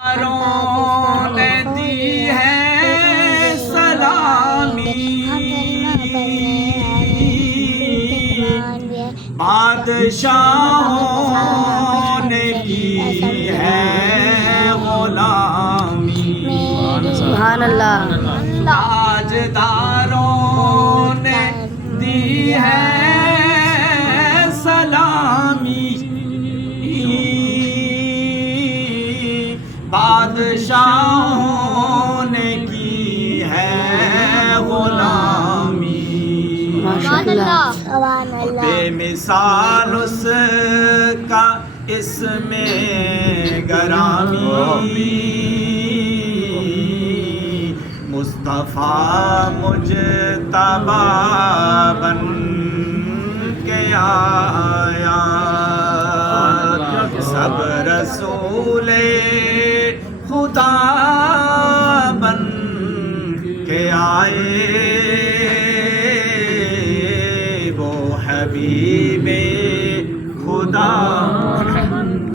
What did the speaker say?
یاروں نے دی ہے سلامی، بادشاہوں نے کی ہے غلامی، سبحان اللہ، تاجداروں نے دی ہے سلامی، بادشاہوں نے کی ہے غلامی، ماشاء اللہ، بے مثال اس کا اس میں گرامی، مصطفیٰ مجتبی بن کے آیا، سب رسول خدا بن کے آئے، وہ حبیب خدا